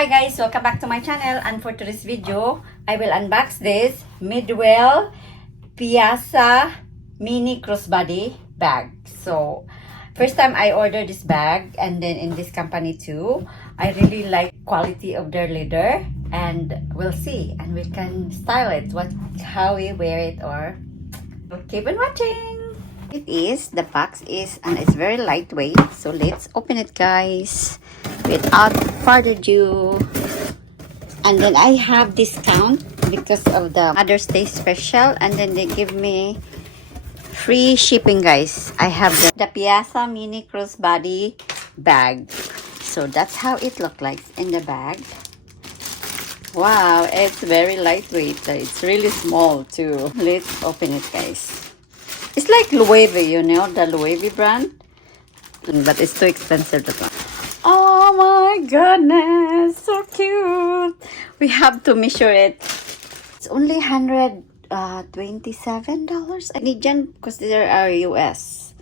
Hi guys, welcome back to my channel, and for today's video I will unbox this Madewell Piazza Mini crossbody bag. So first time I ordered this bag, and then in this company too. I really like quality of their leather, and we'll see and we can style it, how we wear it, or keep on watching. The box is, and it's very lightweight, so let's open it guys without further ado. And then I have discount because of the Mother's Day special, and then they give me free shipping guys. I have the Piazza Mini crossbody bag, so that's how it looked like in the bag. Wow, it's very lightweight. It's really small too. Let's open it guys. It's like Louis V, you know, the Louis V brand, but it's too expensive to buy. Oh my goodness, so cute. We have to measure it. It's only $127 Canadian because there are US.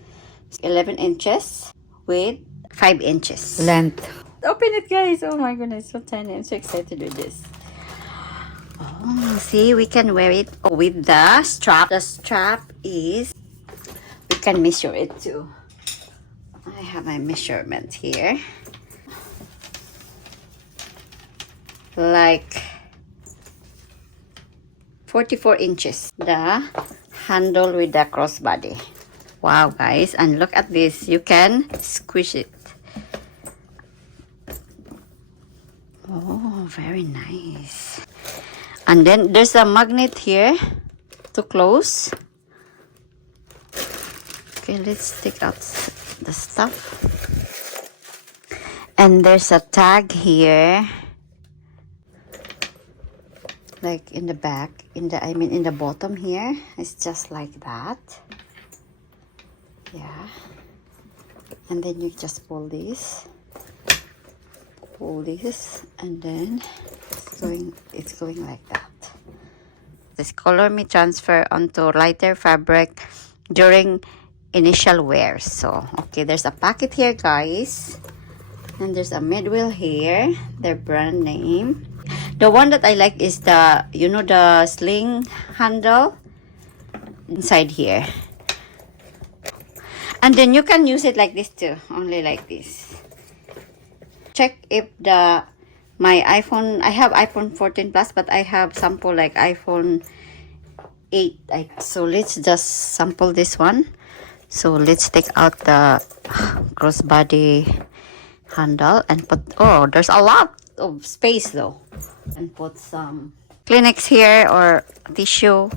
It's 11 inches with 5 inches length. Open it guys. Oh my goodness, so tiny. I'm so excited with this. Oh, see, we can wear it with the strap. The strap is, we can measure it too. I have my measurement here. Like 44 inches. The handle with the crossbody. Wow guys, and look at this. You can squish it. Oh, very nice. And then there's a magnet here to close. Okay, let's take out the stuff. And there's a tag here, like in the back, in the bottom here. It's just like that. Yeah. And then you just pull this, and then it's going like that. This color may transfer onto lighter fabric during initial wear. So okay, there's a packet here guys, and there's a Madewell here, their brand name. The one that I like is the, you know, the sling handle inside here. And then you can use it like this too, only like this. Check if my iPhone, I have iPhone 14 Plus, but I have sample like iPhone 8. So let's just sample this one. So let's take out the crossbody handle and put, oh, there's a lot of space though. And put some Kleenex here or tissue,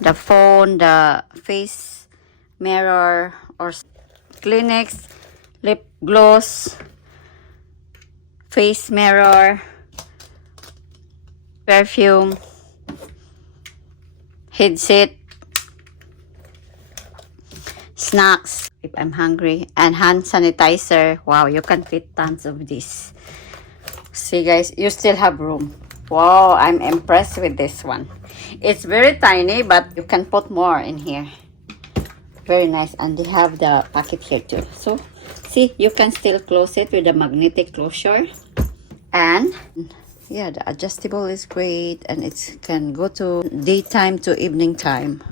the phone, the face mirror, or Kleenex, lip gloss, face mirror, perfume, headset, snacks if I'm hungry, and hand sanitizer. Wow, you can fit tons of this. See guys, you still have room. Wow, I'm impressed with this one. It's very tiny, but you can put more in here. Very nice. And they have the pocket here too. So see, you can still close it with a magnetic closure. And yeah, the adjustable is great, and it can go to daytime to evening time.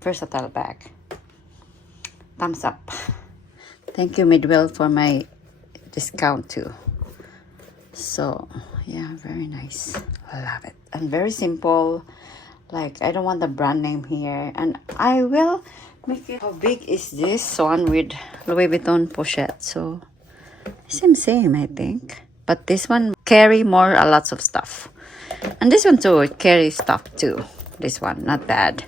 Versatile bag. Thumbs up. Thank you Madewell for my discount too. So yeah, very nice. I love it. And very simple. Like, I don't want the brand name here, and I will make it. How big is this one with Louis Vuitton pochette? So same I think, but this one carry more, lots of stuff, and this one too, it carries stuff too. This one not bad.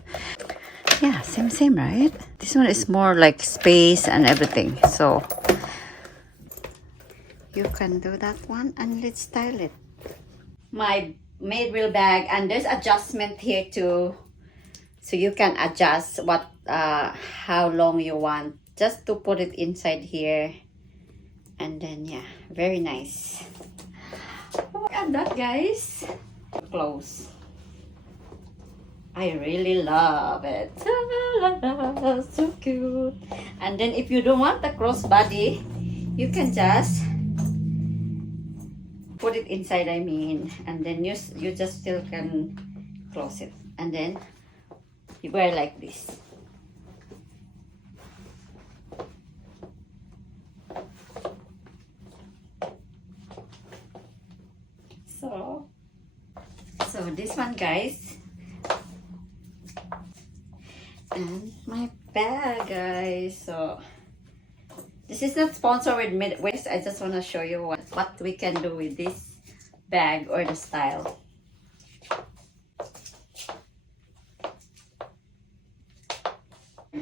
Yeah, same right? This one is more like space and everything, so you can do that one. And let's style it. My Madewell bag, and there's adjustment here too, so you can adjust what how long you want, just to put it inside here. And then yeah, very nice. Look at that guys. Close. I really love it. So cute. And then if you don't want the crossbody, you can just put it inside, I mean, and then you just still can close it, and then you wear like this. So this one, guys, and my bag, guys. So this is not sponsored with Madewell. I just want to show you what we can do with this bag or the style.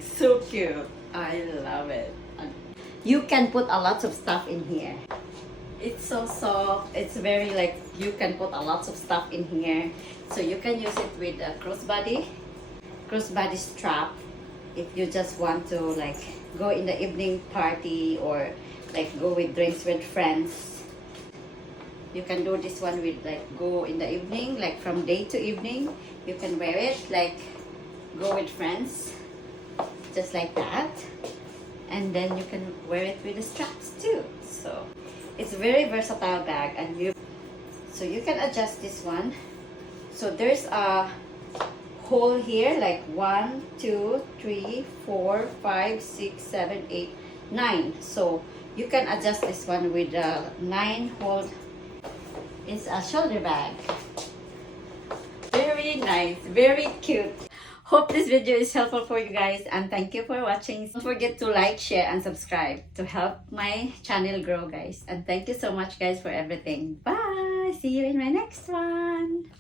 So cute. I love it. You can put a lot of stuff in here. It's so soft. It's very like, you can put a lot of stuff in here. So you can use it with a crossbody strap if you just want to like go in the evening party or like go with drinks with friends. You can do this one with like go in the evening, like from day to evening. You can wear it like go with friends, just like that. And then you can wear it with the straps too. So it's a very versatile bag, and you can adjust this one. So there's a hole here, like 1, 2, 3, 4, 5, 6, 7, 8, 9. So you can adjust this one with a 9 hole. It's a shoulder bag. Very nice, very cute. Hope this video is helpful for you guys, and thank you for watching. Don't forget to like, share, and subscribe to help my channel grow, guys. And thank you so much, guys, for everything. Bye! See you in my next one.